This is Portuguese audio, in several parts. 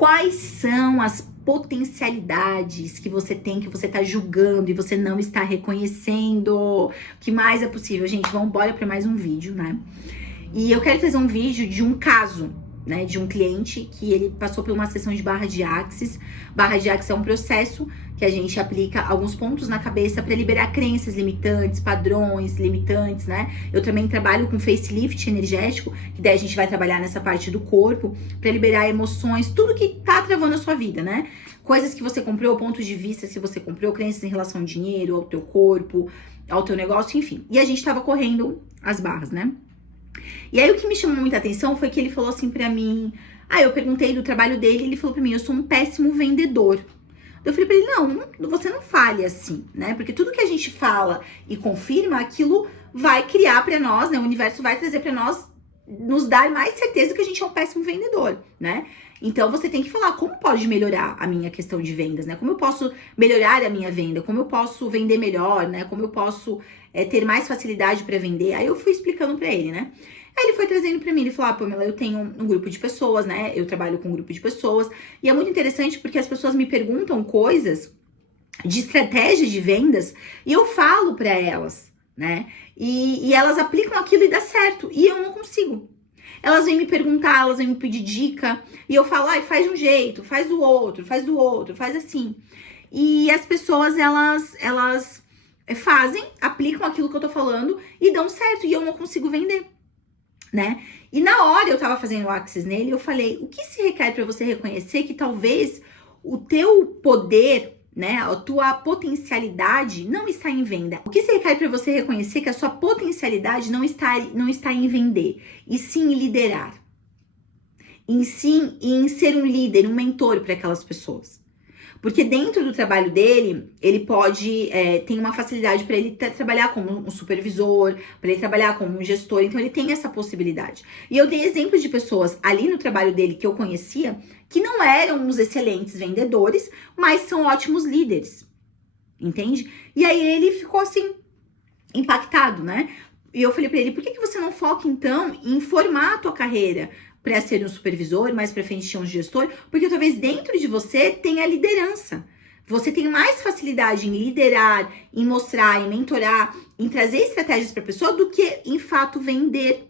Quais são as potencialidades que você tem, que você tá julgando e você não está reconhecendo? O que mais é possível? Gente, vamos embora para mais um vídeo, né? E eu quero fazer um vídeo de um caso, né, de um cliente que ele passou por uma sessão de barra de Axis. Barra de Axis é um processo que a gente aplica alguns pontos na cabeça para liberar crenças limitantes, padrões limitantes, né? Eu também trabalho com facelift energético, que daí a gente vai trabalhar nessa parte do corpo para liberar emoções, tudo que tá travando a sua vida, né? Coisas que você comprou, pontos de vista que você comprou, crenças em relação ao dinheiro, ao teu corpo, ao teu negócio, enfim. E a gente tava correndo as barras, né? E aí o que me chamou muita atenção foi que ele falou assim pra mim, eu perguntei do trabalho dele, ele falou pra mim, eu sou um péssimo vendedor. Eu falei pra ele, não, você não fale assim, né? Porque tudo que a gente fala e confirma, aquilo vai criar pra nós, né? O universo vai trazer pra nós, nos dar mais certeza que a gente é um péssimo vendedor, né? Então você tem que falar como pode melhorar a minha questão de vendas, né? Como eu posso melhorar a minha venda, como eu posso vender melhor, né? Como eu posso ter mais facilidade pra vender. Aí eu fui explicando pra ele, né? Aí ele foi trazendo pra mim, ele falou, Pamela, eu tenho um grupo de pessoas, né? Eu trabalho com um grupo de pessoas. E é muito interessante porque as pessoas me perguntam coisas de estratégia de vendas e eu falo pra elas, né? E elas aplicam aquilo e dá certo. E eu não consigo. Elas vêm me perguntar, elas vêm me pedir dica. E eu falo, faz de um jeito, faz do outro, faz assim. E as pessoas, elas fazem, aplicam aquilo que eu tô falando e dão certo. E eu não consigo vender, né? E na hora eu tava fazendo o Axis nele, eu falei, o que se requer para você reconhecer que talvez o teu poder, né, a tua potencialidade não está em venda? O que se requer para você reconhecer que a sua potencialidade não está em vender, e sim em liderar, em ser um líder, um mentor para aquelas pessoas. Porque dentro do trabalho dele, ele pode, tem uma facilidade para ele trabalhar como um supervisor, para ele trabalhar como um gestor, então ele tem essa possibilidade. E eu dei exemplos de pessoas ali no trabalho dele que eu conhecia, que não eram uns excelentes vendedores, mas são ótimos líderes, entende? E aí ele ficou assim, impactado, né? E eu falei para ele, por que você não foca então em formar a tua carreira para ser um supervisor, mais pra frente um gestor, porque talvez dentro de você tenha liderança. Você tem mais facilidade em liderar, em mostrar, em mentorar, em trazer estratégias para a pessoa do que, em fato, vender.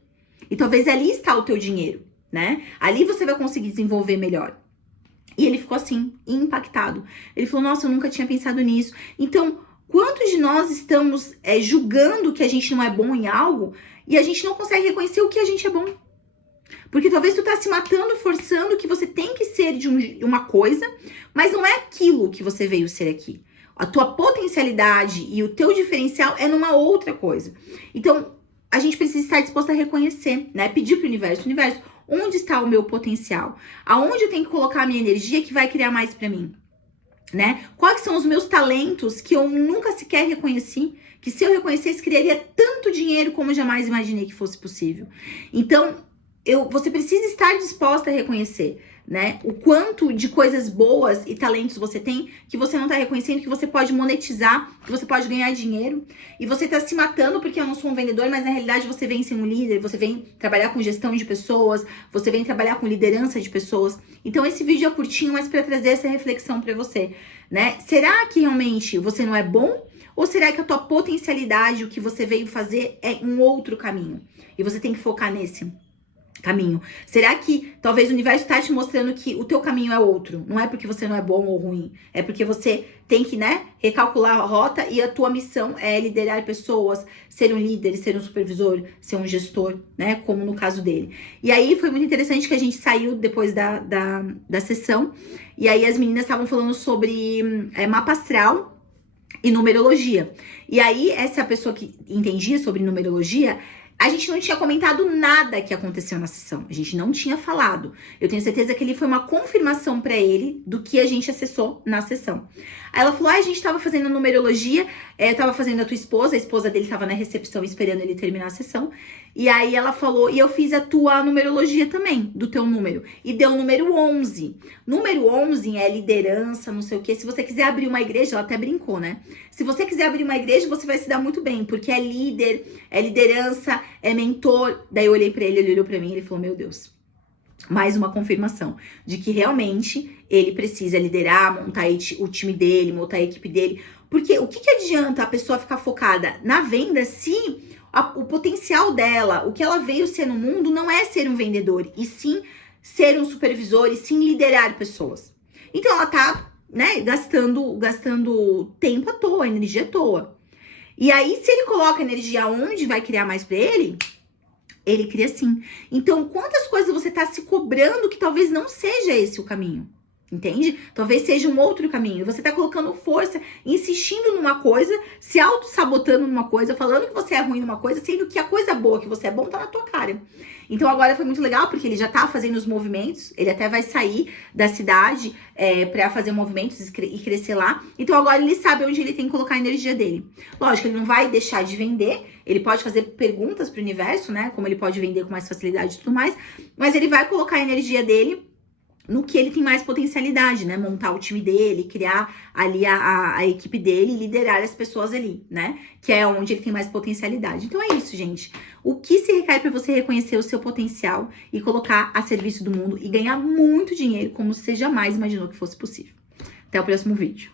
E talvez ali está o teu dinheiro, né? Ali você vai conseguir desenvolver melhor. E ele ficou assim, impactado. Ele falou, nossa, eu nunca tinha pensado nisso. Então, quantos de nós estamos julgando que a gente não é bom em algo e a gente não consegue reconhecer o que a gente é bom? Porque talvez tu tá se matando, forçando que você tem que ser de uma coisa, mas não é aquilo que você veio ser aqui. A tua potencialidade e o teu diferencial é numa outra coisa. Então, a gente precisa estar disposto a reconhecer, né? Pedir pro universo, onde está o meu potencial? Aonde eu tenho que colocar a minha energia que vai criar mais pra mim? Né? Quais são os meus talentos que eu nunca sequer reconheci? Que se eu reconhecesse, criaria tanto dinheiro como eu jamais imaginei que fosse possível. Então, você precisa estar disposta a reconhecer, né? O quanto de coisas boas e talentos você tem que você não tá reconhecendo, que você pode monetizar, que você pode ganhar dinheiro. E você tá se matando porque eu não sou um vendedor, mas na realidade você vem ser um líder, você vem trabalhar com gestão de pessoas, você vem trabalhar com liderança de pessoas. Então esse vídeo é curtinho, mas para trazer essa reflexão para você, né? Será que realmente você não é bom? Ou será que a tua potencialidade, o que você veio fazer é um outro caminho? E você tem que focar nesse caminho. Será que talvez o universo está te mostrando que o teu caminho é outro? Não é porque você não é bom ou ruim, é porque você tem que, né, recalcular a rota e a tua missão é liderar pessoas, ser um líder, ser um supervisor, ser um gestor, né, como no caso dele. E aí foi muito interessante que a gente saiu depois da sessão e aí as meninas estavam falando sobre mapa astral e numerologia. E aí essa pessoa que entendia sobre numerologia, a gente não tinha comentado nada que aconteceu na sessão. A gente não tinha falado. Eu tenho certeza que ali foi uma confirmação pra ele do que a gente acessou na sessão. Aí ela falou, a gente tava fazendo numerologia, eu tava fazendo a esposa dele tava na recepção esperando ele terminar a sessão. E aí ela falou, e eu fiz a tua numerologia também, do teu número. E deu o número 11. Número 11 é liderança, não sei o quê. Se você quiser abrir uma igreja, ela até brincou, né? Se você quiser abrir uma igreja, você vai se dar muito bem, porque é líder, é liderança, é mentor. Daí eu olhei pra ele, ele olhou pra mim e ele falou, meu Deus, mais uma confirmação de que realmente ele precisa liderar, montar o time dele, montar a equipe dele. Porque o que adianta a pessoa ficar focada na venda se o potencial dela, o que ela veio ser no mundo, não é ser um vendedor, e sim ser um supervisor, e sim liderar pessoas. Então ela tá, né, gastando tempo à toa, energia à toa. E aí, se ele coloca energia onde vai criar mais pra ele cria sim. Então, quantas coisas você tá se cobrando que talvez não seja esse o caminho? Entende? Talvez seja um outro caminho. Você tá colocando força, insistindo numa coisa, se auto-sabotando numa coisa, falando que você é ruim numa coisa, sendo que a coisa boa, que você é bom, tá na tua cara. Então agora foi muito legal, porque ele já tá fazendo os movimentos, ele até vai sair da cidade pra fazer movimentos e crescer lá. Então agora ele sabe onde ele tem que colocar a energia dele. Lógico, ele não vai deixar de vender, ele pode fazer perguntas pro universo, né? Como ele pode vender com mais facilidade e tudo mais, mas ele vai colocar a energia dele no que ele tem mais potencialidade, né? Montar o time dele, criar ali a equipe dele e liderar as pessoas ali, né? Que é onde ele tem mais potencialidade. Então é isso, gente. O que se requer para você reconhecer o seu potencial e colocar a serviço do mundo e ganhar muito dinheiro como você jamais imaginou que fosse possível. Até o próximo vídeo.